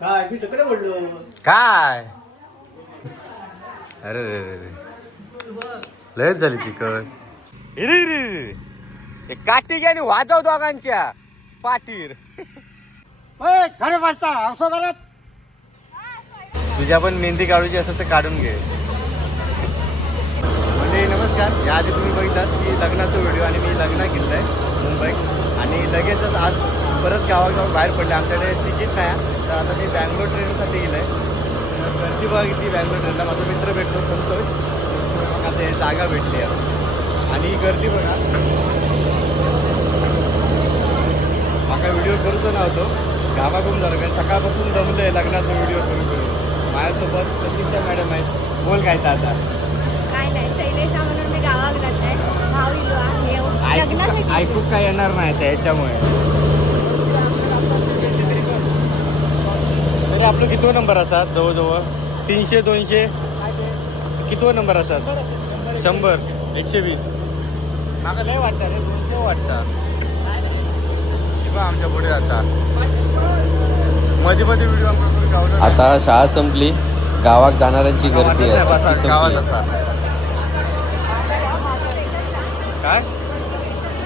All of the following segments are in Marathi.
काय मी तिकडे पडलो. काय? अरे रे रे रे. लयच झाली चिकन इरे इरे. हे काठी घ्या आणि वाजव दोघांच्या. पाटीर. खरे वाटता असं करत तुझ्या पण मेहंदी काढूची असेल तर काढून घे. म्हणजे नमस्कार याआधी तुम्ही बघितलास की लग्नाचा व्हिडिओ आणि मी लग्न केलं आहे मुंबईत. आणि लगेचच आज परत गावागाव बाहेर पडले. आमच्याकडे तिकीट नाही तर आता मी बँगलोर ट्रेनसाठी गेलं आहे गर्दी बघा किती बँगलोर ट्रेनला. माझा मित्र भेटतो संतोष. आता हे जागा भेटली आहे. आणि ही गर्दी बघा. माका व्हिडिओ करूच नव्हतो. गावाकडून झालं. कारण सकाळपासून जमलं आहे लग्नाचा व्हिडिओ करून करून. माझ्यासोबत प्रतीक्षा मॅडम आहेत. बोल काय तर आता. काय नाही. शैलेशा म्हणून मी गावात जात आहे. भाऊ इलो आहे. ऐकू काय येणार नाही त्याच्यामुळे तरी आपलं कितवं नंबर असतात? जवळजवळ? तीनशे दोनशे? कितवं नंबर असतात? शंभर एकशे वीस. मागा लय वाटतं रे दोनशे वाटतं. बघ आमच्या पुढे आता. मध्ये मध्ये व्हिडिओ गावलं आता शाळा संपली. गावात जाणाऱ्यांची गर्दी आहे. गावात. असा. काय?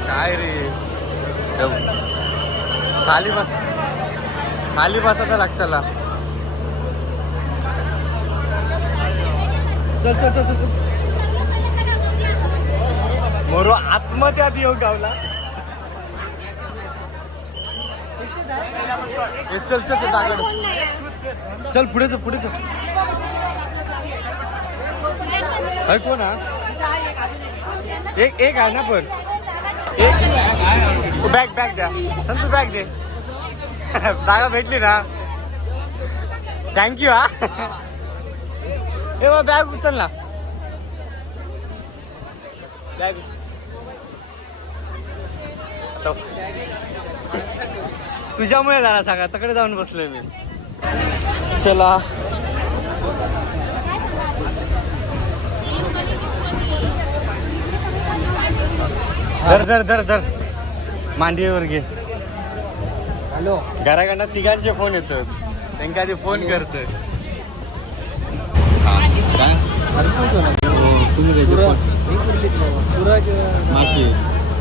काय रे. खाली बस. खाली बसायचं लागतं चल चल चल चल चल. मोरो आत्महत्या येऊ गावला. चल चल चल दागड चल पुढे चल पुढे चल. अरे कोण हा? एक एक आहे ना पण. एक बॅग बॅग द्या. चल तू बॅग दे. जागा भेटली ना. थँक्यू हा. ए बा बॅग उचल ना. बॅग. तुझ्यामुळे झाला सगळा तकडे जाऊन बसलोय मी. चला. धर धर धर धर. मांडीवर घे. हॅलो. घराकडनं तिघांचे फोन येतात त्यांना आधी फोन करत सूरज. माशी.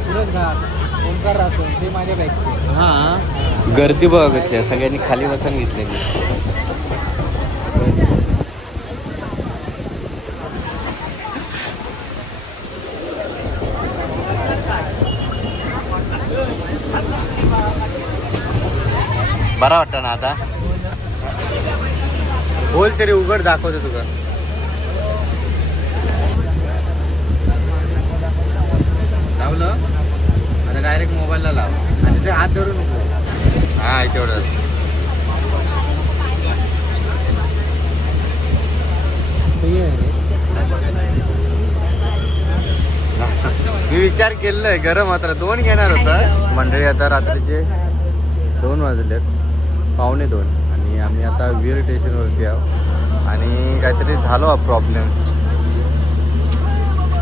सूरज घाट ओंकार रासून ते माझ्या बॅगचे हा. गर्दी बघा कसली आहे. सगळ्यांनी खाली बसून घेतलेली बरा वाटतं ना आता? बोल तरी उघड दाखवतो तुका लावलं आता डायरेक्ट मोबाईलला लाव. आणि ते हात धरून हा तेवढंच मी विचार केलेला गरम मात्र दोन घेणार होता. मंडळी आता रात्रीचे दोन वाजलेत. पावणे दोन. आणि आम्ही आता वीर स्टेशनवरती आहोत. आणि काहीतरी झालो प्रॉब्लेम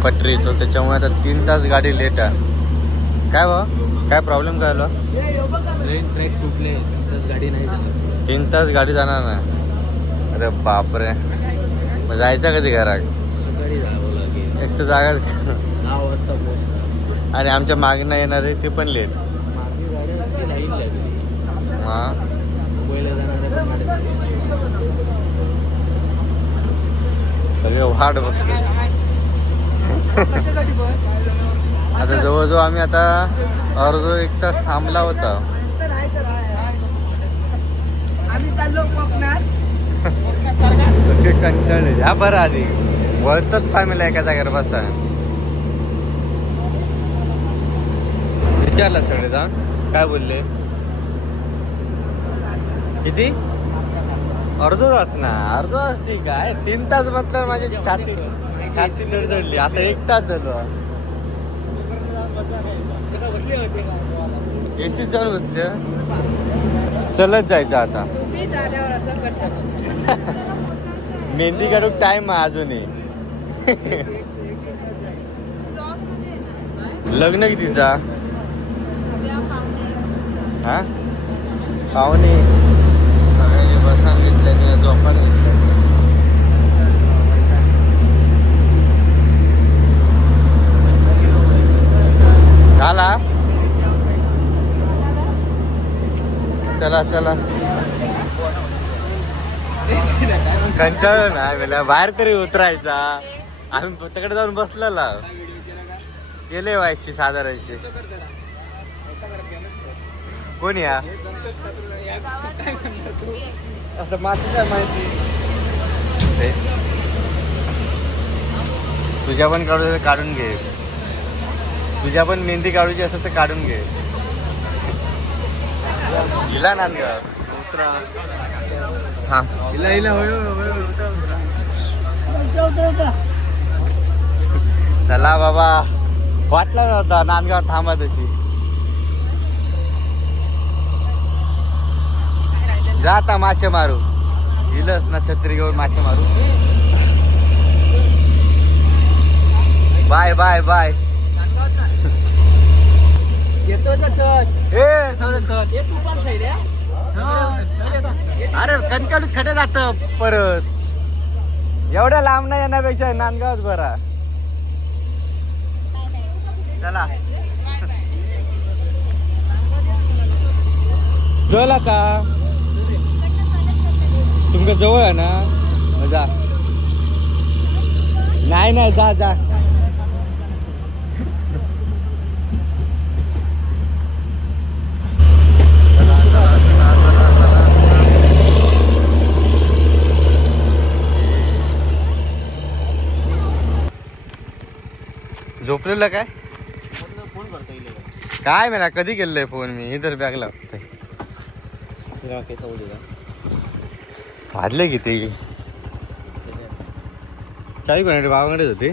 पटरीचं. त्याच्यामुळे आता तीन तास गाडी लेट आहे. काय बा काय प्रॉब्लेम काय आला? ट्रेन फुटले तस गाडी नाही जाणार. तीन तास गाडी जाणार ना अरे बापरे. मग जायचं कधी घरात? सकाळी जावं लागेल. एक तर जागा दहा वाजता पोहोचणार. आणि आमच्या मागणं येणारे ते पण लेट मागणी गाड्यांची लाईन लागली. हा? मुंबईला जाणाऱ्या पण गाड्या सगळे वाट बघतो आता जवळजवळ आम्ही आता अर्धो एक तास थांबला होता. कंटाळले. हा बरं आधी. वळतच फॅमिली एका जागेवर बसा. विचारलं सगळे जाऊन काय बोलले? किती? अर्धो तास ना. अर्धो तास ठीक आहे. तीन तास म्हटलं माझी छाती छाती धडधडली आता एक तास झालो. एसीत जाऊन बसले चलत जायचं आता. मेहंदी काढूक टाइम आहे अजूनही. लग्न कितीचा? हा? पाहुणे. सगळ्यांनी बसायला घेतल्याने झोपायला. घेतल्या झाला? चला चला. कंटाळ ना मला बाहेर तरी उतरायचा. आम्ही तिकडे जाऊन बसलेला. गेले व्हायची साधारायची कोण या? आता मातीचा काय माहिती. तुझ्या पण काढू तर काढून घे. तुझ्या पण मेहंदी काढूची असेल तर काढून घे. हिला नांदगाव हा. हिला हिला होय. चला बाबा. वाटला नव्हता नांदगाव थांबा तशी जा आता मासे मारू. हिलस ना छत्री घेऊन मासे मारू. Bye bye bye. येतो ए तू पण शैल्या अरे कणकणीत खडे जात परत. एवढ्या लांब नाही येण्यापेक्षा नांदगावच बरा. चला. चल आता. तुमच्या जवळ आहे ना? जा. नाही नाही जा जा. झोपलेलं काय? काय मला कधी केलंय फोन मी? इधर बॅग लागतोय वाजले किती? चावी कोणाकडे बाबाकडेच होती.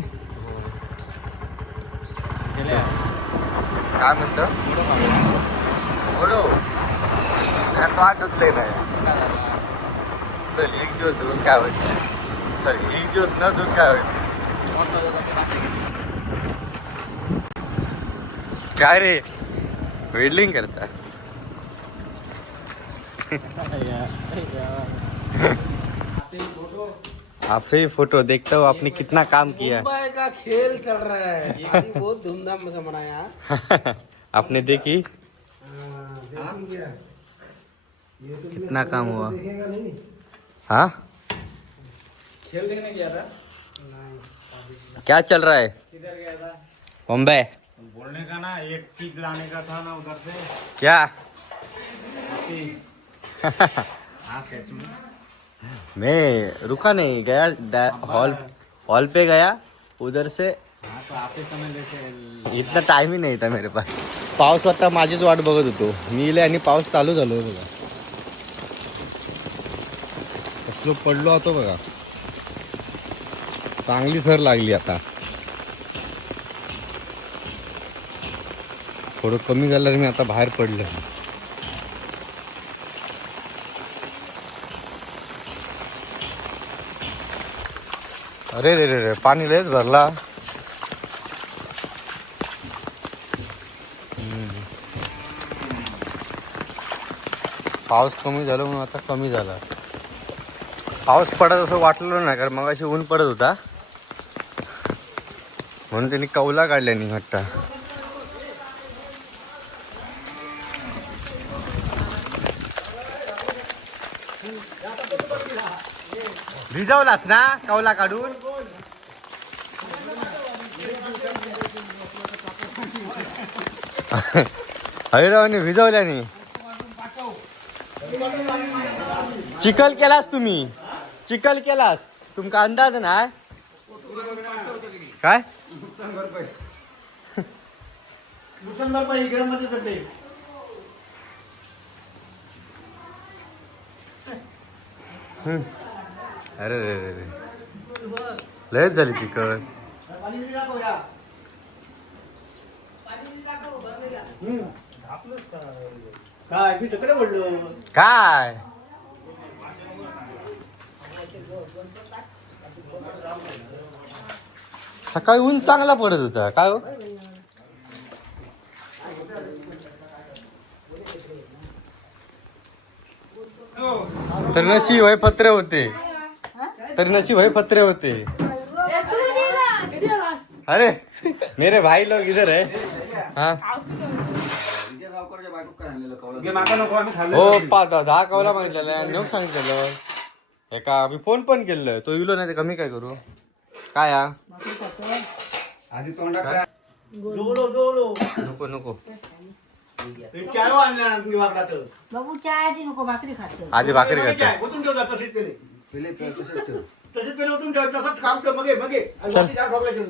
काय म्हणतो? ओढो तो आठवतलंय नाही चल एक दिवस धुवून काय होत सॉरी एक दिवस न धुवून काय होत काय रे? वेल्डिंग करता आप ही फ़ोटो देखते हो आपने कितना काम किया मुंबई का खेल चल रहा है। बहुत धूमधाम से मनाया आपने देखी? हाँ, कितना काम हुआ? हाँ? खेल देखने गया था? क्या चल रहा है? बॉम्बे बोलने का ना एक चीज लाने का था ना उधर से। क्या? हाँ सच में। मैं रुका नहीं गया हॉल हॉल पे गया उधर से। हाँ तो आप समय टाइम ही नाही था मेरे पास। पाऊस आता माझीच वाट बघत होतो. मी इले आणि पाऊस चालू झालो बघा. कसलो पडलो होतो बघा. चांगली सर लागली आता. थोडं कमी झाल्यावर मी आता बाहेर पडलो. अरे रे रे रे पाणी लयच भरला. पाऊस कमी झाला म्हणून आता कमी झाला. पाऊस पडत असं वाटलं नाही कारण मग अशी ऊन पडत होता. म्हणून त्यांनी कौला काढल्या नाही वाटतं भिजवलास ना कौला काढून? हरिरावने भिजवल्याने चिकल केलास तुम्ही. चिकल केलास. तुमका अंदाज ना? काय? हम्म. अरे रे रे रे. लयच झाली चिकल काय? मी तिकडे काय सकाळी ऊन चांगला पडत होता काय हो? तर नशी वय पत्र होते. तर नशी वय पत्रे होते. अरे मेरे भाई लोग इधर है. हाँ? हो पाच दहा कवला मागितलेलं नऊ सांगितलेलं एका मी फोन पण केलं तो इलो नाही तर कमी काय करू? काय हा? नको नको. बाबू चाय आधी नको भाकरी खातो आधी भाकरी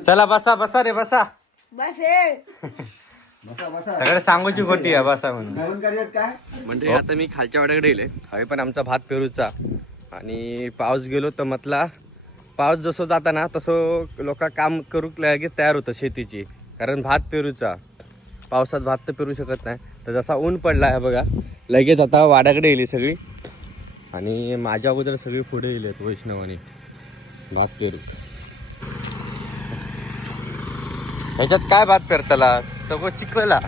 चला. बसा बसा रे बसा. बस हे. सगळं सांगूची खोटी आहे बसा म्हणून. म्हणजे आता मी खालच्या वाड्याकडे गेले हवे पण आमचा भात पेरूचा. आणि पाऊस गेलो तर म्हटला पाऊस जसं जाता ना तसं लोक काम करू लगेच तयार होतं शेतीची. कारण भात पेरूचा. पावसात भात तर पेरू शकत नाही. तर जसा ऊन पडला आहे बघा. लगेच आता वाड्याकडे येईल सगळी. आणि माझ्या अगोदर सगळी पुढे येईल वैष्णवानी भात पेरू ह्याच्यात काय भात पेरताला? सगळं चिखलला?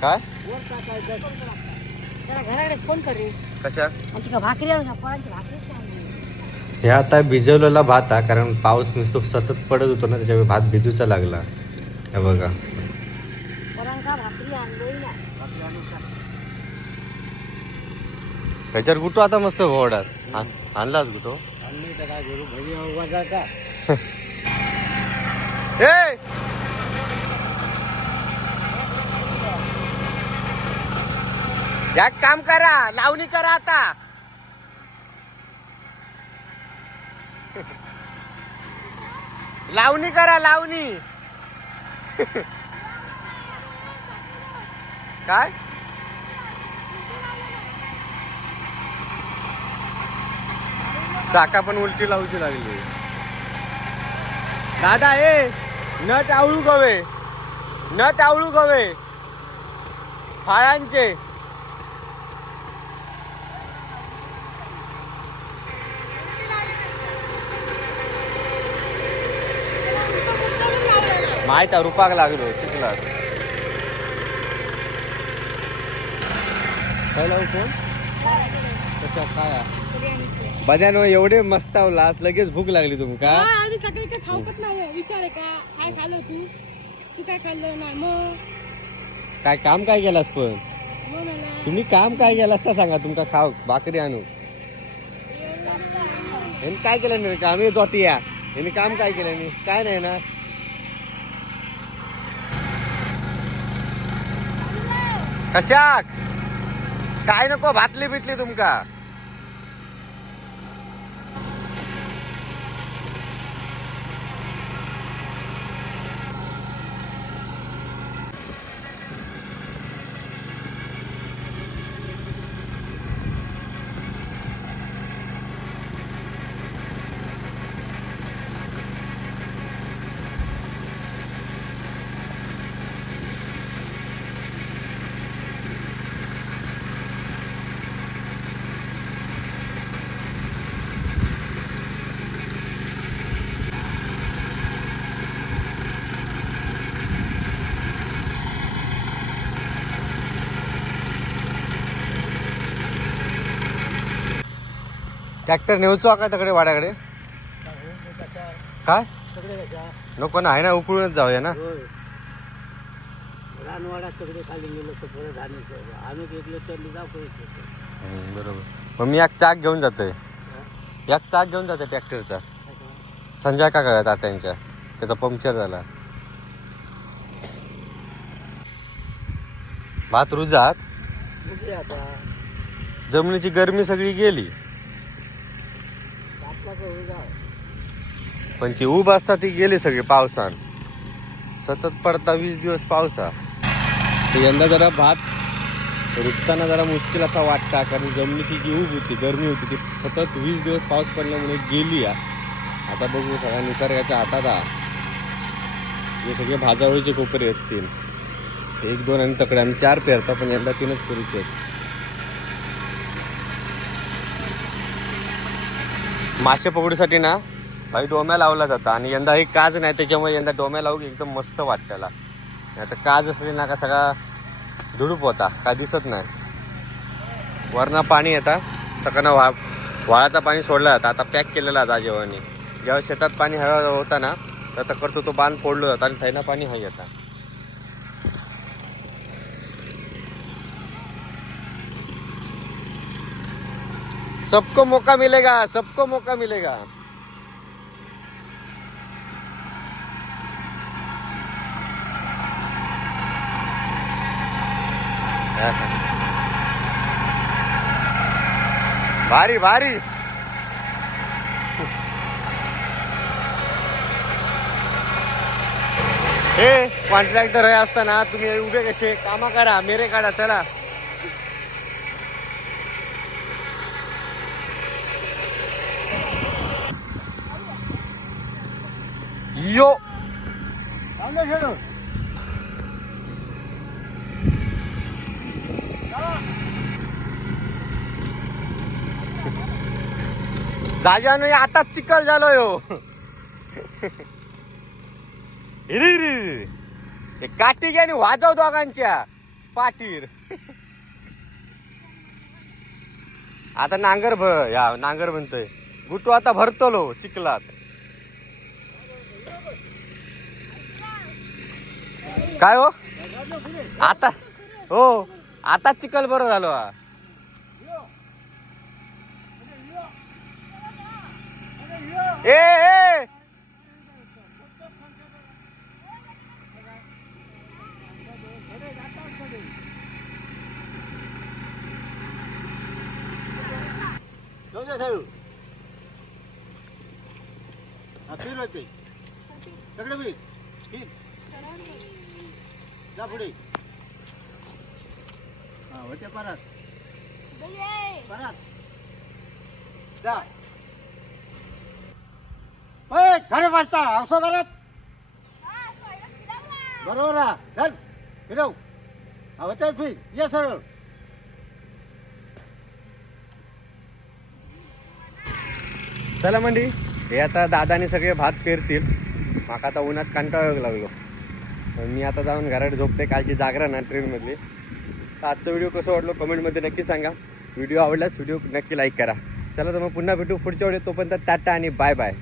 काय? जरा घराकडे फोन कर रे कशा. हे आता भिजवलेला भात हा कारण पाऊस नुसतो सतत पडत होतो ना त्याच्यामुळे भात भिजूचा लागला. हे बघा पोरांका भाकरी आणलोय ना त्याच्यावर गुटो आता मस्त भोवडात आणलाच गुटो. ए! एक काम करा लावणी करा आता. लावणी करा लावणी. काय? चाका पण उलटी लावची लागली. दादा ए! न टावळू गवे. न टावळू गवे. फाळांचे. माहीत रुपाक लागलो चिखलात. काय लावू फोन कशात काय बद्यानो एवढे मस्त आवलात लगेच भूक लागली तुमका आम्ही सकाळी काय खाऊकच नाही विचार का? काय खाल्लं तू? तू काय खाल्लं? नाही मग? काय काम काय केलास पण? मग मला तुम्ही काम काय केलास तर सांगा तुमका खाऊ भाकरी आणू. यांनी काय केलं नाही काम येत होती या. यांनी काम काय केलं नाही काय नाही ना? कशाक? काय नको भातली बितली तुमका? ट्रॅक्टर नेऊचो का तकडे वाड्याकडे. काय? नको ना आहे ना उकळूनच जाऊया ना. रानवाडा खाली गेलो तर आम्ही घेतलं तर मी बरोबर. मग मी एक चाक घेऊन जातोय. एक चाक घेऊन जातोय ट्रॅक्टरचा संजय काका तात्यांच्या? त्याचा पंक्चर झाला. भात रुजात. जमिनीची गरमी सगळी गेली. पण ती उभ असता ती गेली सगळी पावसान. सतत पडता वीस दिवस पावसा. तर यंदा जरा भात रुजताना जरा मुश्किल असा वाटता कारण जमिनीची जी ऊब होती गरमी होती ती सतत वीस दिवस पाऊस पडल्यामुळे गेली या. आता बघू सगळ्या निसर्गाच्या हातात हा हे सगळे भाजावळीचे कोपरे असतील एक दोन आणि तकडे आम्ही चार पेरता पण यंदा तीनच करूचे आहेत. मासे पकडूसाठी ना भाई डोम्या लावला जाता आणि यंदा एक काज नाही त्याच्यामुळे यंदा डोम्या लावून एकदम मस्त वाटत्याला आता काज असली ना का सगळा धुडूप होता का दिसत नाही. वरनं पाणी येतं सकाळनं वा वाळाचा पाणी सोडलं जातं आता पॅक केलेला आता जेवणी जेव्हा शेतात पाणी हळूहळू होता ना तर करतो तो बांध फोडलो जातो आणि थैना पाणी हाय येतं. सबको मौका मिलेगा सबको मौका मिलेगा। भारी भारी। हे कॉन्ट्रॅक्टर हे असताना तुम्ही उभे कसे? कामा करा मेरे काढा चला. यो। जाजानो आता चिखल झालो यो हिरी हिरी घ्या आणि वाजव दोघांच्या पाटीर. आता नांगर भर या नांगर म्हणतोय. गुटू आता भरतलो चिखलात. काय हो? आता हो आता चिखल बरं झालो हा. ए ए! जा पुढे. हा होते परत. परत. जा. खडे वाजता हौसा परत बरोबर आहे. चल फिरव. होते फिर ये सरळ. चला मंडी. हे आता दादाने सगळे भात पेरतील. माका आता उन्हात कंटाळायला लागलो. मी आता जाऊन घराकडे झोपते कालची जागरण आहे ट्रेनमधली तर आजचा व्हिडिओ कसं वाटलो कमेंटमध्ये नक्की सांगा. व्हिडिओ आवडल्यास व्हिडिओ नक्की लाईक करा. चला तर मग पुन्हा भेटू पुढच्या वेळेस तोपर्यंत टाटा आणि बाय बाय